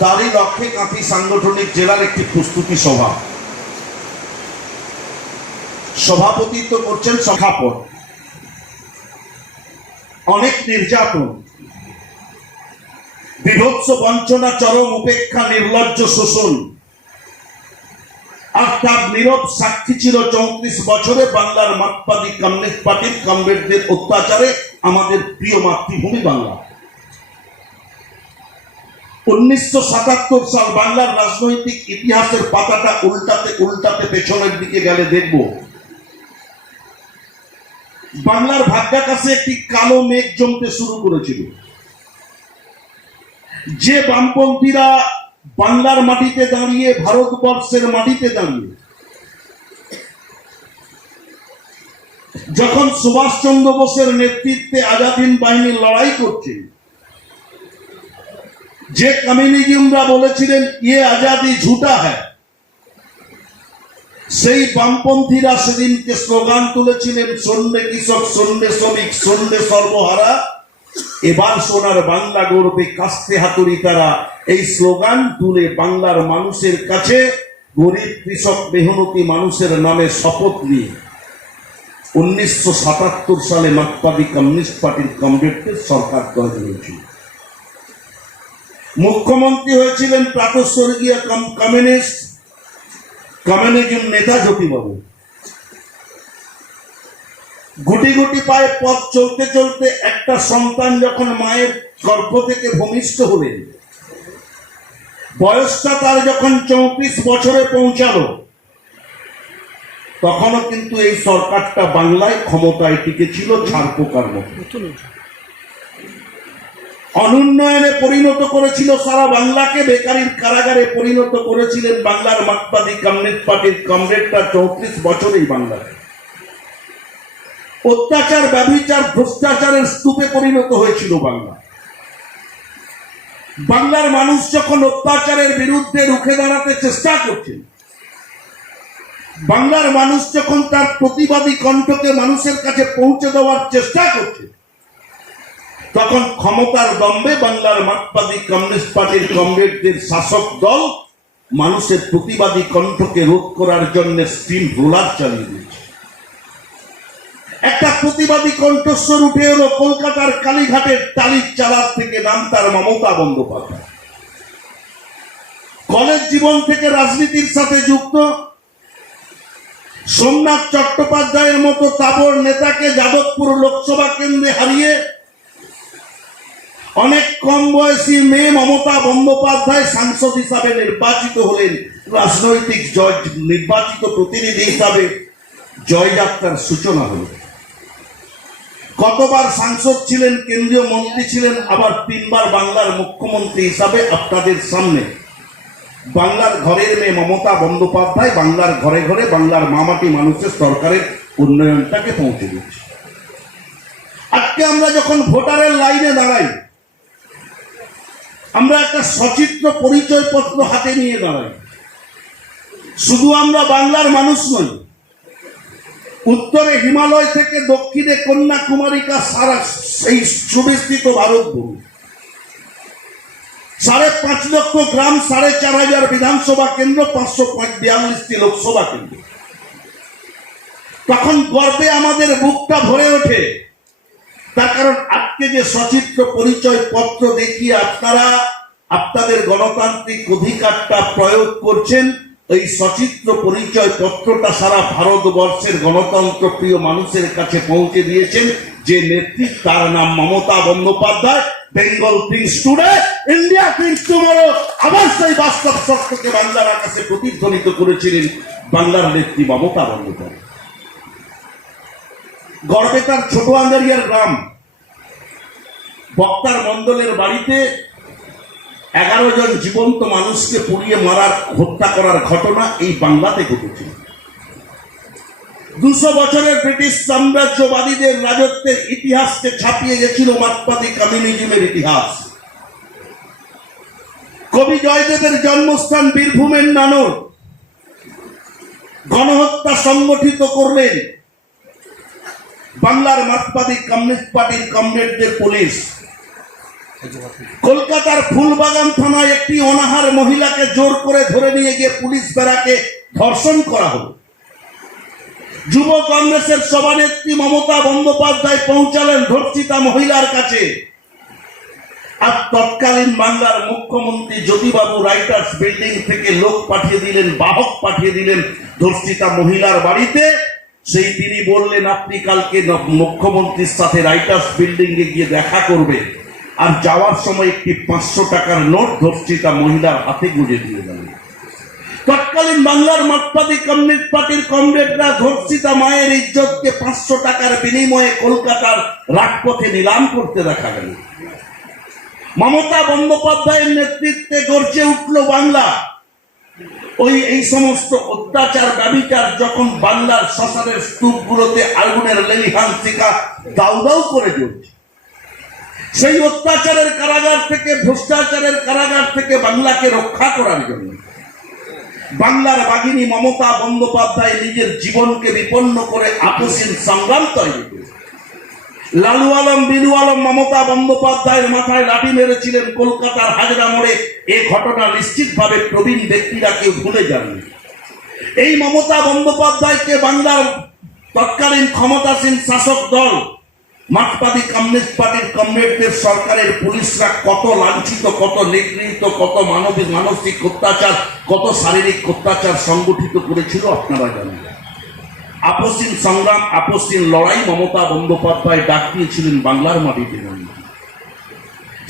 তারই লক্ষ্যে কাঁথি সাংগঠনিক জেলার একটি প্রস্তুতি সভা, সভাপতিত্ব করছেন সভাপতি। অনেক নির্যাতন, বিভৎস বঞ্চনা, চরম উপেক্ষা, নির্লজ্জ শোষণ, আর তার নীরব সাক্ষী ছিল 34 বছরে বাংলার মার্কসবাদী কমিউনিস্ট পার্টির কমরেডদের অত্যাচারে আমাদের প্রিয় মাতৃভূমি বাংলা। 1977 সাল বাংলার রাজনৈতিক ইতিহাসের পাতাটা উল্টাতে উল্টাতে পেছনের দিকে গেলে দেখব বাংলার ভাগ্যাকাশে একটি কালো মেঘ জমতে শুরু করেছিল। যে বামপন্থীরা বাংলার মাটিতে দাঁড়িয়ে, ভারতবর্ষের মাটিতে দাঁড়িয়ে যখন সুভাষচন্দ্র বোসের নেতৃত্বে আজাদ হিন্দ বাহিনী লড়াই করছে, যে কমিউনিজমরা বলেছিলেন ইয়ে আজাদি ঝুটা হ্যায়, সেই বামপন্থীরা সেদিনকে স্লোগান তুলেছিলেন সন্ধ্যে কৃষক, সন্ধ্যে শ্রমিক, সন্ধ্যে সর্বহারা, এবার সোনার বাংলা গড়বে কাস্তে হাতুড়ি তারা। এই স্লোগান তুলে বাংলার মানুষের কাছে গরিব কৃষক মেহনতি মানুষের নামে শপথ নিয়ে 1977 সালে মার্কসবাদী কমিউনিস্ট পার্টির কমরেডদের সরকার তৈরি হয়েছিল। মুখ্যমন্ত্রী হয়েছিলেন প্রাতঃস্বর্গীয় কমিউনিজম নেতা জ্যোতিবাবু। গুটি গুটি পায়ে পথ চলতে চলতে একটা সন্তান যখন মায়ের গর্ভ থেকে ভূমিষ্ঠ হলেন, বয়সটা তার যখন 34 বছরে পৌঁছালো, তখনও কিন্তু এই সরকারটা বাংলায় ক্ষমতায় টিকেছিল ছারপোকার মতো। অনুন্নয়নে পরিণত করেছিল সারা বাংলাকে, বেকারির কারাগারে পরিণত করেছিলেন বাংলার মার্কসবাদী কমিউনিস্ট পার্টির কমরেডরা 34 বছরেই বাংলায়। অত্যাচার, ব্যভিচার, ভ্রষ্টাচারের স্তূপে পরিণত হয়েছিল বাংলা। বাংলার মানুষ যখন অত্যাচারের বিরুদ্ধে রুখে দাঁড়াতে চেষ্টা করছেন, বাংলার মানুষ যখন তার প্রতিবাদী কণ্ঠকে মানুষের কাছে পৌঁছে দেওয়ার চেষ্টা করছে, তখন ক্ষমতার দম্ভে বাংলার মার্কসবাদী কমিউনিস্ট পার্টির কমরেডদের শাসক দল মানুষের প্রতিবাদী কণ্ঠকে রোধ করার জন্য স্টিম রোলার চালিয়ে দিয়েছে। একটা প্রতিবাদী কণ্ঠস্বর উঠে এলো কলকাতার কালীঘাটের টালির চালার থেকে, নাম তার মমতা বন্দ্যোপাধ্যায়। কলেজ জীবন থেকে রাজনীতির সাথে যুক্ত সোমনাথ চট্টোপাধ্যায়ের মতো তাবড় নেতাকে যাদবপুর লোকসভা কেন্দ্রে হারিয়ে অনেক কম বয়সী মেয়ে মমতা বন্দ্যোপাধ্যায় সাংসদ হিসাবে নির্বাচিত হলেন। রাজনৈতিক নির্বাচিত প্রতিনিধি হিসাবে জয়যাত্রার সূচনা হল। কতবার সাংসদ ছিলেন, কেন্দ্রীয় মন্ত্রী ছিলেন, আবার 3 বার বাংলার মুখ্যমন্ত্রী হিসাবে আপনাদের সামনে বাংলার ঘরের মেয়ে মমতা বন্দ্যোপাধ্যায় বাংলার ঘরে ঘরে বাংলার মামাটি মানুষের সরকারের উন্নয়নটাকে পৌঁছে দিচ্ছে। আজকে আমরা যখন ভোটারের লাইনে দাঁড়াই, আমরা একটা সচিত্র পরিচয় পত্র হাতে নিয়ে দাঁড়াই। শুধু আমরা বাংলার মানুষ নই, উত্তরে হিমালয় থেকে দক্ষিণে কন্যাকুমারিকা সারা সেই সুবিস্তৃত ভারতভূমি, 5.5 লক্ষ গ্রাম, 4,500 বিধানসভা কেন্দ্র, 542টি লোকসভা কেন্দ্র। তখন গর্বে আমাদের বুকটা ভরে ওঠে। তার কারণ আজকে যে সচিত্র পরিচয় পত্র দেখিয়ে আপনারা আপনাদের গণতান্ত্রিক অধিকারটা প্রয়োগ করছেন, এই সচিত্র পরিচয় পত্রটা সারা ভারতবর্ষের গণতন্ত্র প্রিয় মানুষের কাছে পৌঁছে দিয়েছেন যে নেতৃত্ব, তার নাম Mamata Bandyopadhyay. Bengal things today, India things tomorrow, আবার সেই বাস্তব সত্যকে বাংলার আকাশে প্রতিধ্বনিত করেছিলেন বাংলার নেত্রী মমতা বন্দ্যোপাধ্যায়। গর্বে তার ছোট আঙ্গারিয়ার গ্রাম, বক্তার মন্ডলের বাড়িতে 11 জন জীবন্ত মানুষকে পুড়িয়ে মারার, হত্যা করার ঘটনা এই বাংলাতে ঘটেছিল। 200 বছরের ব্রিটিশ সাম্রাজ্যবাদীদের রাজত্বের ইতিহাসকে ছাপিয়ে গেছিল মার্কসবাদী কমিউনিজমের ইতিহাস। কবি জয়দেবের জন্মস্থান বীরভূমের নানুর গণহত্যা সংগঠিত করলেন বাংলার মার্কসবাদী কমিউনিস্ট পার্টির কমরেডদের পুলিশ। কলকাতার ফুলবাগান থানায় একটি অনাহার মহিলাকে জোর করে ধরে নিয়ে গিয়ে পুলিশ ব্যারাকে ধর্ষণ করা হলো। যুব কংগ্রেসের সভানেত্রী মমতা বন্দ্যোপাধ্যায় পৌঁছালেন ধর্ষিতা মহিলার কাছে। আর তৎকালীন বাংলার মুখ্যমন্ত্রী জ্যোতিবাবু রাইটার্স বিল্ডিং থেকে লোক পাঠিয়ে দিলেন, বাহক পাঠিয়ে দিলেন ধর্ষিতা মহিলার বাড়িতে। সেই তিনি বললেন, আপনি কালকে মুখ্যমন্ত্রীর সাথে রাইটার্স বিল্ডিং এ গিয়ে দেখা করবেন। আর যাওয়ার সময় একটি 500 টাকার নোট ধর্ষিতা মহিলার হাতে গুঁজে দিয়ে গেলেন। তৎকালীন বাংলার মার্কসবাদী কমিউনিস্ট পার্টির কমরেডরা ধর্ষিতা মায়ের ইজ্জতকে 500 টাকার বিনিময়ে কলকাতার রাজপথে নিলাম করতে দেখা গেল। মমতা বন্দ্যোপাধ্যায়ের নেতৃত্বে গর্জে উঠল বাংলা। এই সমস্ত অত্যাচার ব্যভিচার যখন বাংলার শ্মশানের স্তূপগুলোতে আগুনের লেলিহান্তিকা দাউ দাউ করে জ্বলছে, সেই অত্যাচারের কারাগার থেকে, ভ্রষ্টাচারের কারাগার থেকে বাংলাকে রক্ষা করার জন্য বাংলার বাঘিনী মমতা বন্দ্যোপাধ্যায় নিজের জীবনকে বিপন্ন করে আপসীন সংগ্রাম তৈরি করে। লালু আলম, বিলু আলম মমতা বন্দ্যোপাধ্যায়ের মাথায় লাঠি মেরেছিলেন কলকাতার হাজরা মোড়ে। এ ঘটনা নিশ্চিতভাবে প্রবীণ ব্যক্তিরা কেউ ভুলে যাননি। এই মমতা বন্দ্যোপাধ্যায়কে বাংলার তৎকালীন ক্ষমতাসীন শাসক দল মার্কসবাদী কমিউনিস্ট পার্টির কমরেডদের সরকারের পুলিশরা কত লাঞ্ছিত, কত নিগৃহীত, কত মানসিক অত্যাচার, কত শারীরিক অত্যাচার সংগঠিত করেছিল আপনারা জানেন। আপসীন সংগ্রাম, আপসীন লড়াই মমতা বন্দ্যোপাধ্যায় ডাক দিয়েছিলেন বাংলার মাটিতে।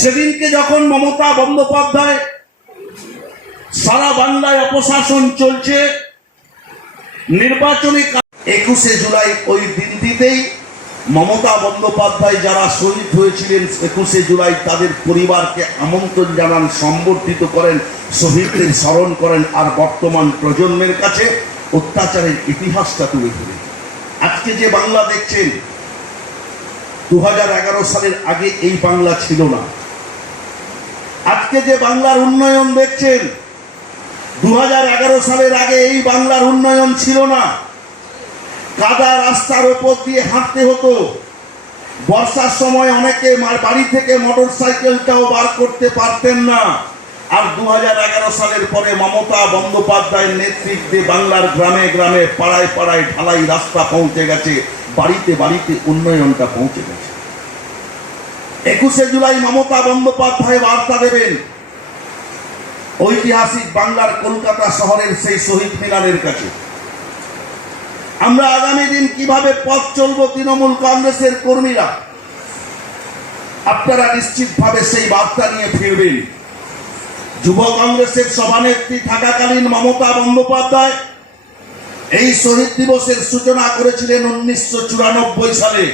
সেদিনকে যখন মমতা বন্দ্যোপাধ্যায়, সারা বাংলায় অপশাসন চলছে, নির্বাচনী 21শে জুলাই ওই দিনটিতেই মমতা বন্দ্যোপাধ্যায় যারা শহীদ হয়েছিলেন 21শে জুলাই তাদের পরিবারকে আমন্ত্রণ জানান, সম্বর্ধিত করেন, শহীদদের স্মরণ করেন, আর বর্তমান প্রজন্মের কাছে অত্যাচারের ইতিহাসটা তুলে ধরে। আজকে যে বাংলা দেখছেন, 2011 সালের আগে এই বাংলা ছিল না। আজকে যে বাংলার উন্নয়ন দেখছেন, 2011 সালের আগে এই বাংলার উন্নয়ন ছিল না। কাদা রাস্তার উপর দিয়ে হাঁটতে হতো। বর্ষার সময় অনেকে বাড়ি থেকে মোটর সাইকেলটাও বার করতে পারতেন না। আর 2011 সালের পরে মমতা বন্দ্যোপাধ্যায়ের নেতৃত্বে বাংলার গ্রামে গ্রামে, পাড়ায় পাড়ায় ঢালাই রাস্তা পৌঁছে গেছে, বাড়িতে বাড়িতে উন্নয়নটা পৌঁছে গেছে। 21শে জুলাই মমতা বন্দ্যোপাধ্যায় বার্তা দেবেন ঐতিহাসিক বাংলার কলকাতা শহরের সেই শহীদ মিনারের কাছে। আমরা আগামী দিন কিভাবে পথ চলবো তৃণমূল কংগ্রেসের কর্মীরা, আপনারা নিশ্চিতভাবে সেই বার্তা নিয়ে ফিরবেন। যুব কংগ্রেসের সভানেত্রী থাকাকালীন মমতা বন্দ্যোপাধ্যায় এই শহীদ দিবসের সূচনা করেছিলেন 1994 সালে।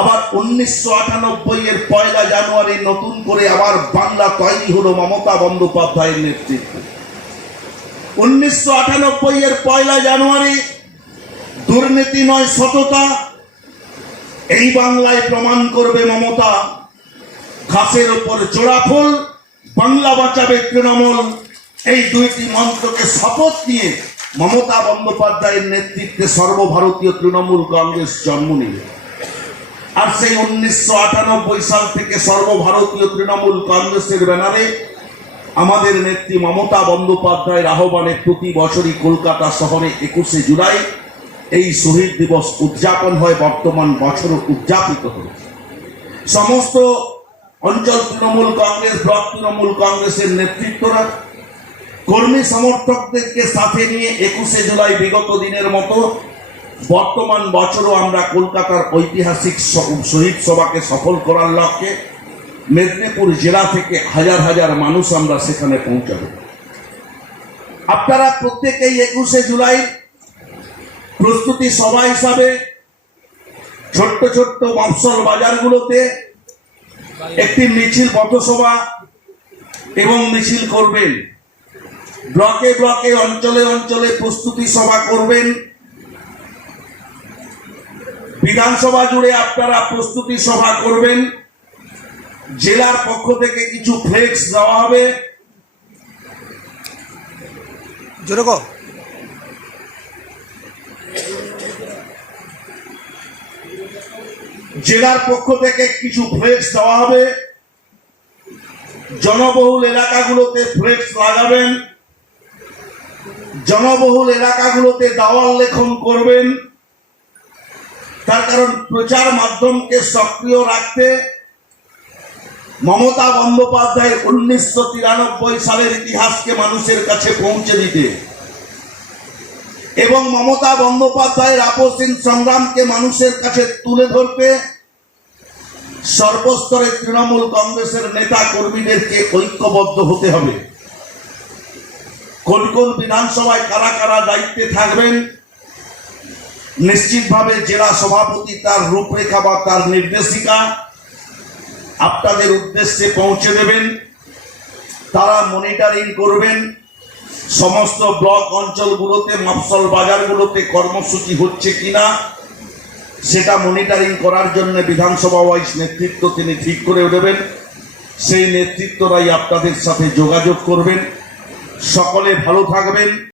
আবার 1998 এর 1 জানুয়ারি নতুন করে আবার বাংলা তৈরি হলো মমতা বন্দ্যোপাধ্যায়ের নেতৃত্বে। 1998 এর 1 জানুয়ারি দুর্নীতি নয় সততা, এই বাংলায় প্রমাণ করবে মমতা। ঘাসের উপর জোড়া ফুল, বাংলা বাঁচাবে তৃণমূল, এই দুইটি মন্ত্রকে শপথ নিয়ে মমতা বন্দ্যোপাধ্যায়ের নেতৃত্বে সর্বভারতীয় তৃণমূল কংগ্রেস জন্ম নিল। আর সেই 1998 সাল থেকে সর্বভারতীয় তৃণমূল কংগ্রেসের ব্যানারে আমাদের নেত্রী মমতা বন্দ্যোপাধ্যায়ের আহ্বানে প্রতি বছরই কলকাতা শহরে 21শে জুলাই এই শহীদ দিবস উদযাপন হয়। বর্তমান বছরও উদযাপিত হয়েছে। সমস্ত অঞ্চল তৃণমূল কংগ্রেস, ব্লক তৃণমূল কংগ্রেসের নেতৃত্বরা কর্মী সমর্থকদেরকে সাথে নিয়ে 21শে জুলাই বিগত দিনের মতো বর্তমান বছরও আমরা কলকাতার ঐতিহাসিক শহীদ সভাকে সফল করার লক্ষ্যে মেদিনীপুর জেলা থেকে হাজার হাজার মানুষ আমরা সেখানে পৌঁছাব। আপনারা প্রত্যেকেই 21শে জুলাই প্রস্তুতি সভা হিসাবে ছোট্ট ছোট্ট মফস্বল বাজারগুলোতে একটি মিছিল, পথসভা এবং মিছিল করবেন। ব্লকে ব্লকে, অঞ্চলে অঞ্চলে প্রস্তুতি সভা করবেন। বিধানসভা জুড়ে আপনারা প্রস্তুতি সভা করবেন। জেলার পক্ষ থেকে কিছু ফ্লেক্স দেওয়া হবে। জেলার পক্ষ থেকে কিছু ফ্লেক্স দেওয়া হবে। জনবহুল এলাকাগুলোতে ফ্লেক্স লাগাবেন, জনবহুল এলাকাগুলোতে দেওয়াল লেখন করবেন। তার কারণ প্রচার মাধ্যমকে সক্রিয় রাখতে মমতা বন্দ্যোপাধ্যায়ের 1993 সালের ইতিহাসকে মানুষের কাছে পৌঁছে দিতে এবং মমতা বন্দ্যোপাধ্যায়ের আপসহীন সংগ্রামকে মানুষের কাছে তুলে ধরতে সর্বস্তরে তৃণমূল কংগ্রেসের নেতা কর্মীদেরকে ঐক্যবদ্ধ হতে হবে। কোন কোন বিধানসভায় কারা কারা দায়িত্বে থাকবেন, নিশ্চিতভাবে জেলা সভাপতি তার রূপরেখা বা তার নির্দেশিকা আপনাদের উদ্দেশ্যে পৌঁছে দেবেন। তারা মনিটরিং করবেন সমস্ত ব্লক অঞ্চলগুলোতে, মফস্বল বাজারগুলোতে কর্মসূচি হচ্ছে কিনা সেটা মনিটরিং করার জন্য বিধানসভা ওয়াইজ নেতৃত্ব তিনি ঠিক করে দেবেন। সেই নেতৃত্বরাই আপনাদের সাথে যোগাযোগ করবেন। সকলে ভালো থাকবেন।